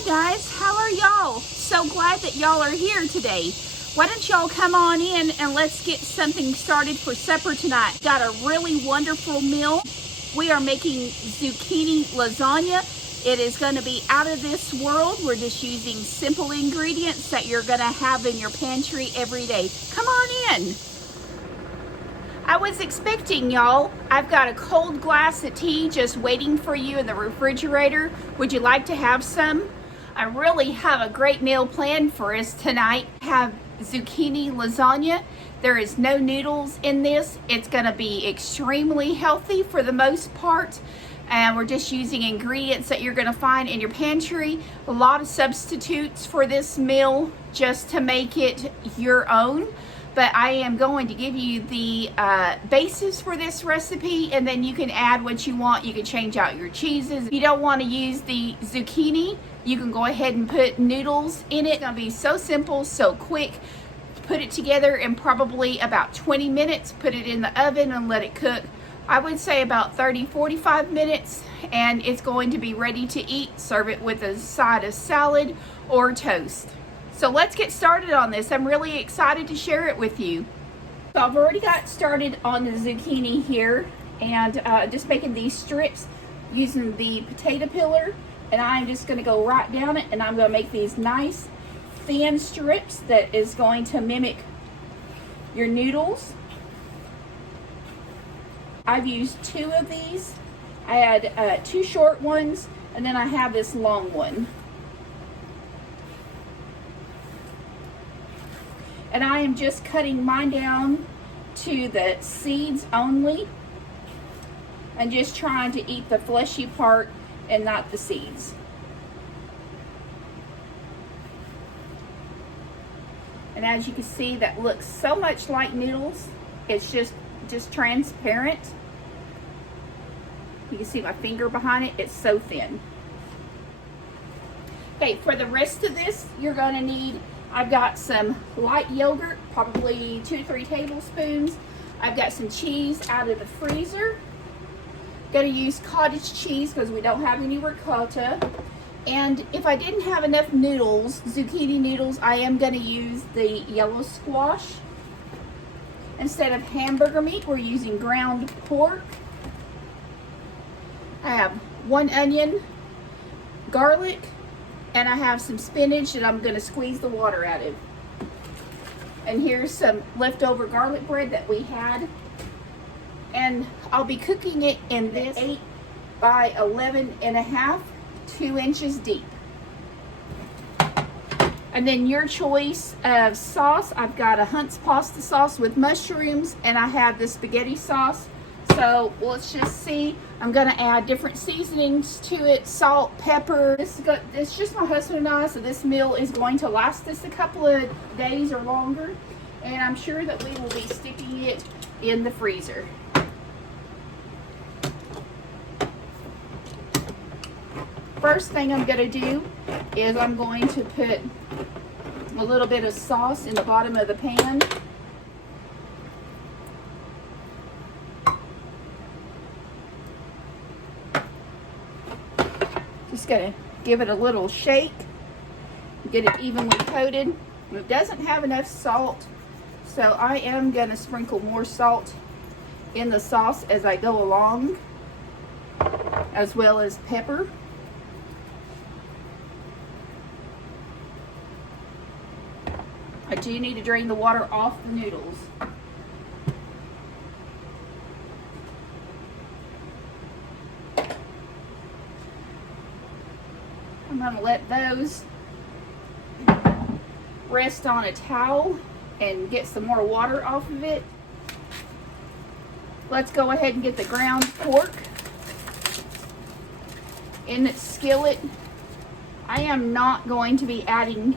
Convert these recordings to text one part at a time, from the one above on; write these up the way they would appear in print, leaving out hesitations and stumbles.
Hi guys, how are y'all? So glad that y'all are here today. Why don't y'all come on in and let's get something started for supper tonight. Got a really wonderful meal. We are making zucchini lasagna. It is going to be out of this world. We're just using simple ingredients that you're going to have in your pantry every day. Come on in. I was expecting y'all. I've got a cold glass of tea just waiting for you in the refrigerator. Would you like to have some? I really have a great meal planned for us tonight. Have zucchini lasagna. There is no noodles in this. It's going to be extremely healthy for the most part. And we're just using ingredients that you're going to find in your pantry. A lot of substitutes for this meal just to make it your own. But I am going to give you the basis for this recipe, and then you can add what you want. You can change out your cheeses. If you don't want to use the zucchini, you can go ahead and put noodles in it. It's going to be so simple, so quick. Put it together in probably about 20 minutes. Put it in the oven and let it cook. I would say about 30-45 minutes, and it's going to be ready to eat. Serve it with a side of salad or toast. So let's get started on this. I'm really excited to share it with you. So I've already got started on the zucchini here, and just making these strips using the potato peeler, and I'm just going to go right down it, and I'm going to make these nice thin strips that is going to mimic your noodles. I've used 2 of these. I had 2 short ones, and then I have this long one. And I am just cutting mine down to the seeds only, and just trying to eat the fleshy part and not the seeds. And as you can see, that looks so much like noodles. It's just transparent. You can see my finger behind it. It's so thin. Okay, for the rest of this, you're going to need, I've got some light yogurt, probably 2 to 3 tablespoons. I've got some cheese out of the freezer. Going to use cottage cheese because we don't have any ricotta. And if I didn't have enough noodles, zucchini noodles, I am going to use the yellow squash. Instead of hamburger meat, we're using ground pork. I have 1 onion, garlic, and I have some spinach that I'm going to squeeze the water out of. And here's some leftover garlic bread that we had. And I'll be cooking it in this 8 by 11.5, 2 inches deep. And then your choice of sauce. I've got a Hunt's pasta sauce with mushrooms, and I have the spaghetti sauce. So let's just see. I'm going to add different seasonings to it, salt, pepper. It's just my husband and I, so this meal is going to last us a couple of days or longer. And I'm sure that we will be sticking it in the freezer. First thing I'm going to do is I'm going to put a little bit of sauce in the bottom of the pan. Just going to give it a little shake, get it evenly coated. It doesn't have enough salt, so I am going to sprinkle more salt in the sauce as I go along, as well as pepper. I do need to drain the water off the noodles. I'm going to let those rest on a towel and get some more water off of it. Let's go ahead and get the ground pork in the skillet. I am not going to be adding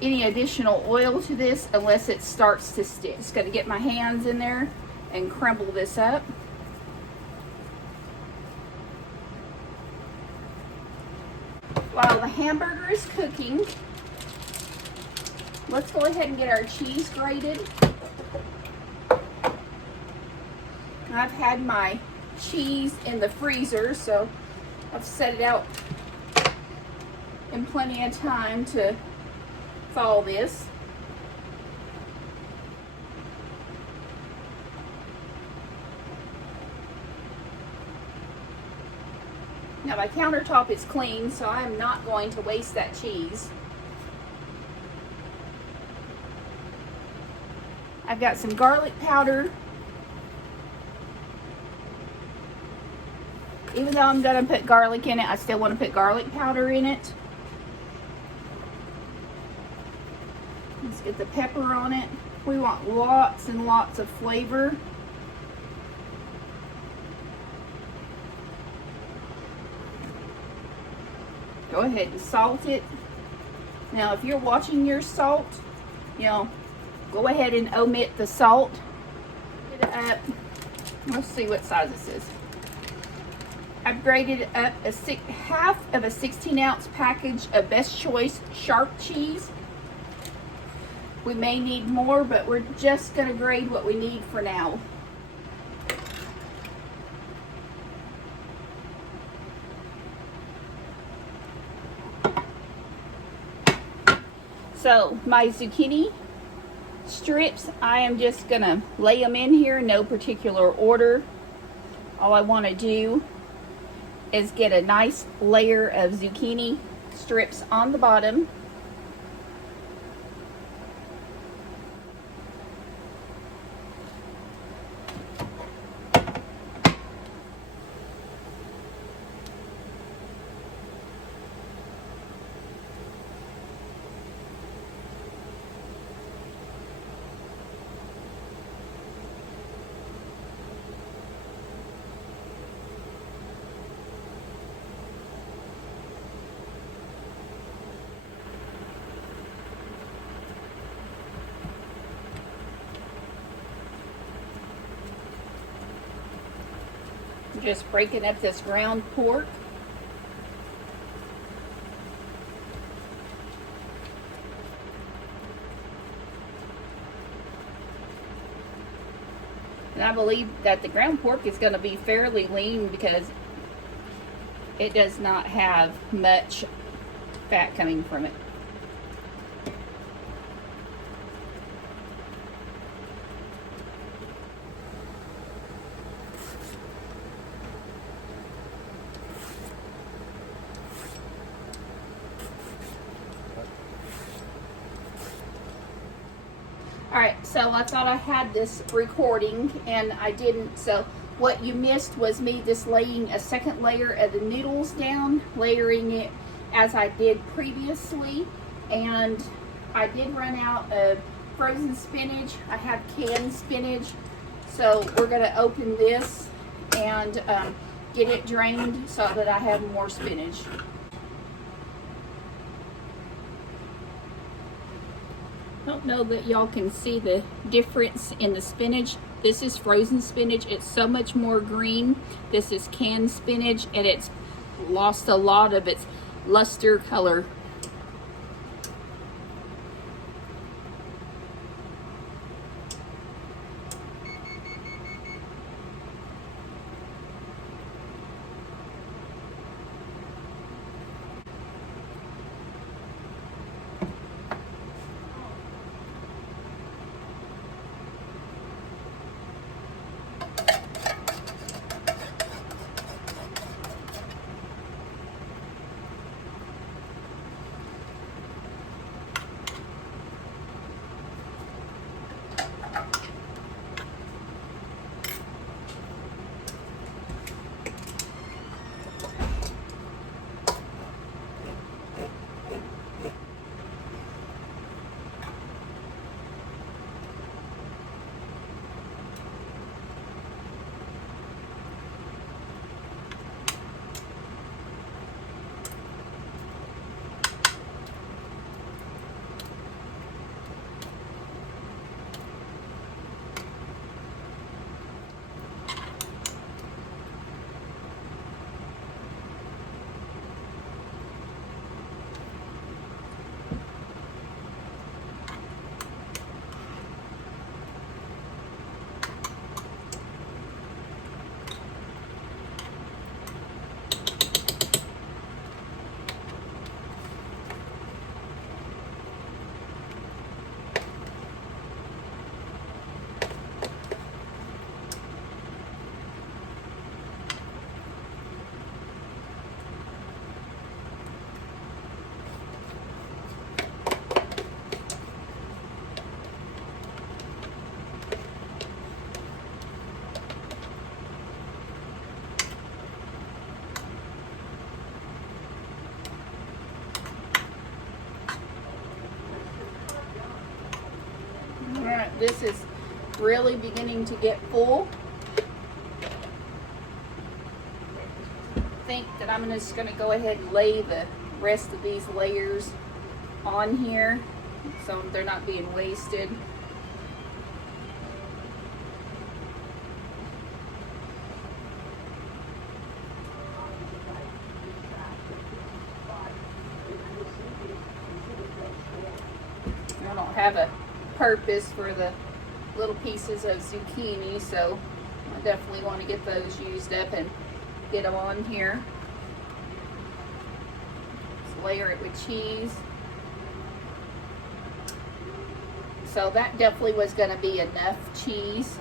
any additional oil to this unless it starts to stick. Just going to get my hands in there and crumble this up. While the hamburger is cooking, let's go ahead and get our cheese grated. I've had my cheese in the freezer, so I've set it out and plenty of time to thaw this. Now my countertop is clean, so I'm not going to waste that cheese. I've got some garlic powder. Even though I'm going to put garlic in it, I still want to put garlic powder in it. Let's get the pepper on it. We want lots and lots of flavor. Go ahead and salt it. Now, if you're watching your salt, go ahead and omit the salt. Get it up. Let's see what size this is. I've grated up half of a 16-ounce package of Best Choice sharp cheese. We may need more, but we're just going to grade what we need for now. So my zucchini strips, I am just going to lay them in here in no particular order. All I want to do is get a nice layer of zucchini strips on the bottom. Just breaking up this ground pork. And I believe that the ground pork is going to be fairly lean because it does not have much fat coming from it. Alright, so I thought I had this recording and I didn't, so what you missed was me just laying a second layer of the noodles down, layering it as I did previously, and I did run out of frozen spinach. I have canned spinach, so we're going to open this and get it drained so that I have more spinach. I don't know that y'all can see the difference in the spinach. This is frozen spinach. It's so much more green. This is canned spinach, and it's lost a lot of its luster color. this is really beginning to get full. I think that I'm just going to go ahead and lay the rest of these layers on here so they're not being wasted. I don't have a purpose for the little pieces of zucchini, so I definitely want to get those used up and get them on here. Let's layer it with cheese. So that definitely was going to be enough cheese.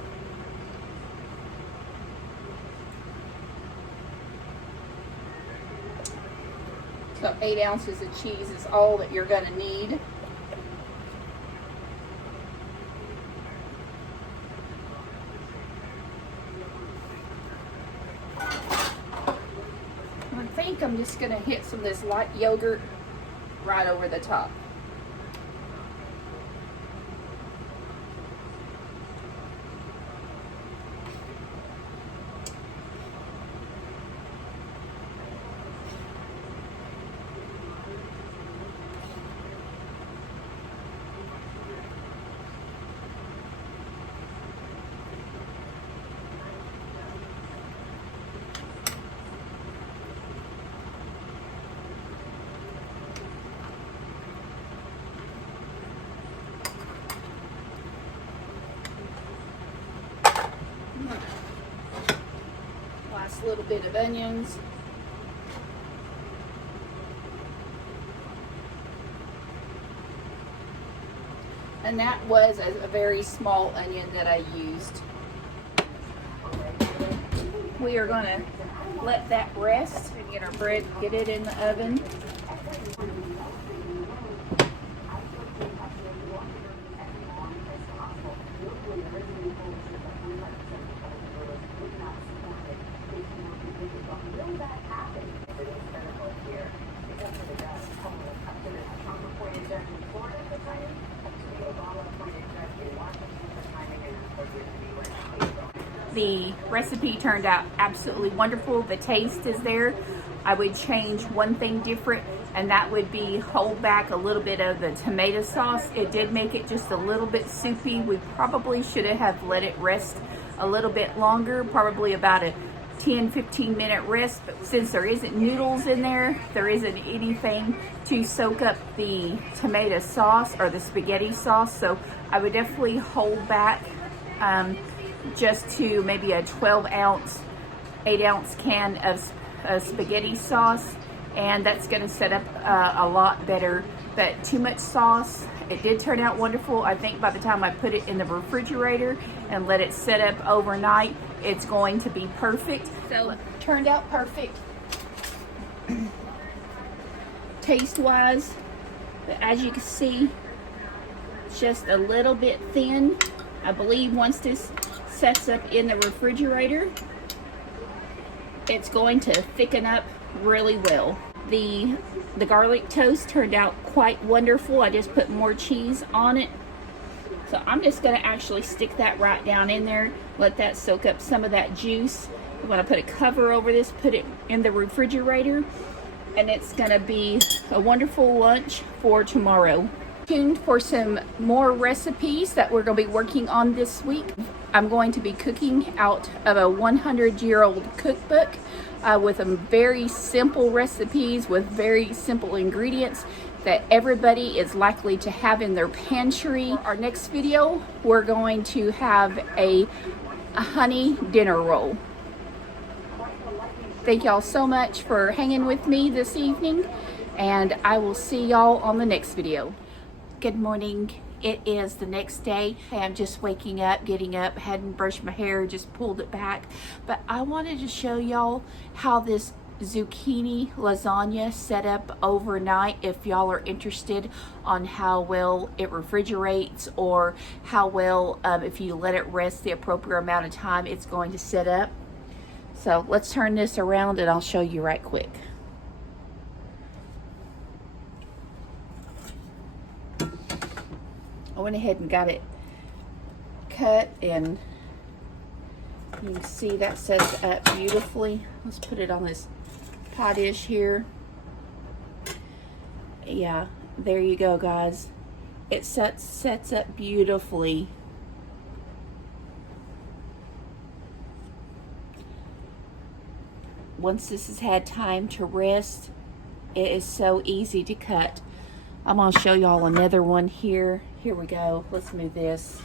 So 8 ounces of cheese is all that you're going to need. I think I'm just going to hit some of this light yogurt right over the top. Last little bit of onions. And that was a very small onion that I used. We are going to let that rest and get our bread, get it in the oven. The recipe turned out absolutely wonderful. The taste is there. I would change one thing different, and that would be hold back a little bit of the tomato sauce. It did make it just a little bit soupy. We probably should have let it rest a little bit longer, probably about a 10-15 minute rest, but since there isn't noodles in there, there isn't anything to soak up the tomato sauce or the spaghetti sauce, so I would definitely hold back just to maybe a 12-ounce, 8-ounce can of spaghetti sauce, and that's going to set up a lot better. But too much sauce, it did turn out wonderful. I think by the time I put it in the refrigerator and let it set up overnight, it's going to be perfect. So turned out perfect taste wise, but as you can see, just a little bit thin. I believe once this sets up in the refrigerator, it's going to thicken up really well. The garlic toast turned out quite wonderful. I just put more cheese on it. So I'm just going to actually stick that right down in there, let that soak up some of that juice. I'm going to put a cover over this, put it in the refrigerator, and it's going to be a wonderful lunch for tomorrow. Tuned for some more recipes that we're going to be working on this week. I'm going to be cooking out of a 100-year-old cookbook with some very simple recipes with very simple ingredients that everybody is likely to have in their pantry. Our next video, we're going to have a honey dinner roll. Thank y'all so much for hanging with me this evening, and I will see y'all on the next video. Good morning. It is the next day. I'm just waking up, getting up, hadn't brushed my hair, just pulled it back. But I wanted to show y'all how this zucchini lasagna set up overnight, if y'all are interested on how well it refrigerates, or how well, if you let it rest the appropriate amount of time, it's going to set up. So let's turn this around and I'll show you right quick. I went ahead and got it cut, and you can see that sets up beautifully. Let's put it on this pie dish here. Yeah, there you go, guys. It sets up beautifully. Once this has had time to rest, it is so easy to cut. I'm gonna show y'all another one here. Here we go. Let's move this.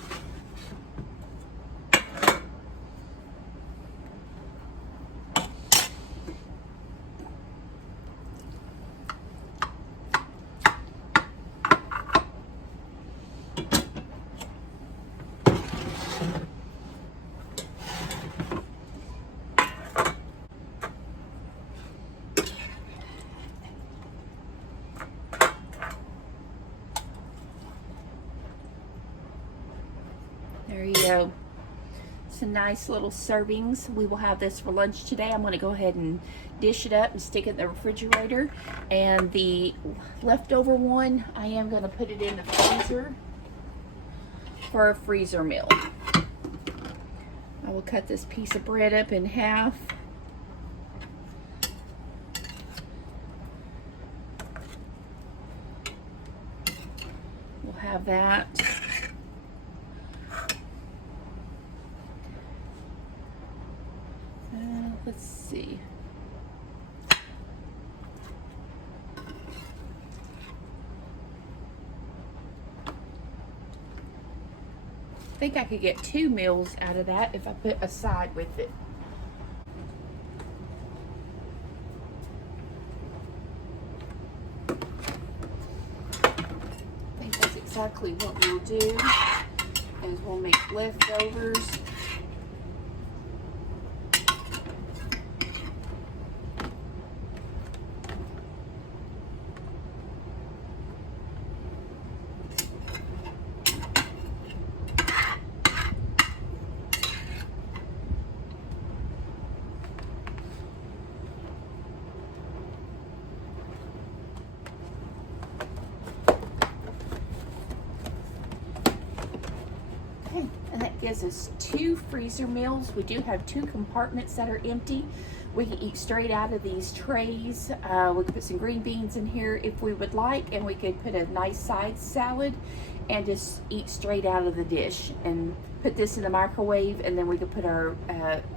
There you go. Some nice little servings. We will have this for lunch today. I'm going to go ahead and dish it up and stick it in the refrigerator. And the leftover one, I am going to put it in the freezer for a freezer meal. I will cut this piece of bread up in half. We'll have that. Let's see. I think I could get 2 meals out of that if I put a side with it. I think that's exactly what we'll do, is we'll make leftovers. And that gives us 2 freezer meals. We do have 2 compartments that are empty. We can eat straight out of these trays. We could put some green beans in here if we would like, and we could put a nice side salad and just eat straight out of the dish and put this in the microwave, and then we could put our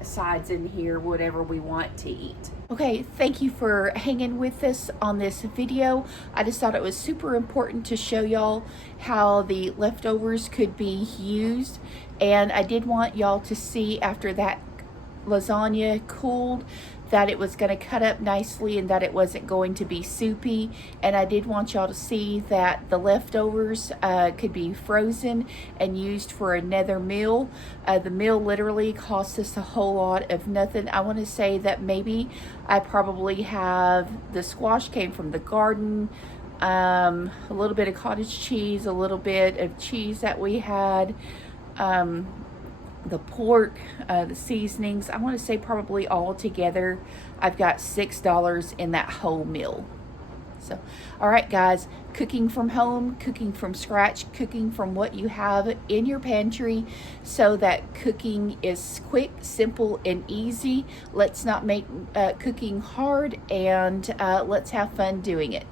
sides in here, whatever we want to eat. Okay, thank you for hanging with us on this video. I just thought it was super important to show y'all how the leftovers could be used, and I did want y'all to see after that lasagna cooled that it was going to cut up nicely and that it wasn't going to be soupy. And I did want y'all to see that the leftovers could be frozen and used for another meal. The meal literally cost us a whole lot of nothing. I want to say that maybe I probably have, the squash came from the garden, a little bit of cottage cheese, a little bit of cheese that we had, the pork, the seasonings. I want to say probably all together I've got $6 in that whole meal. So, all right, guys, cooking from home, cooking from scratch, cooking from what you have in your pantry, so that cooking is quick, simple, and easy. Let's not make cooking hard, and let's have fun doing it.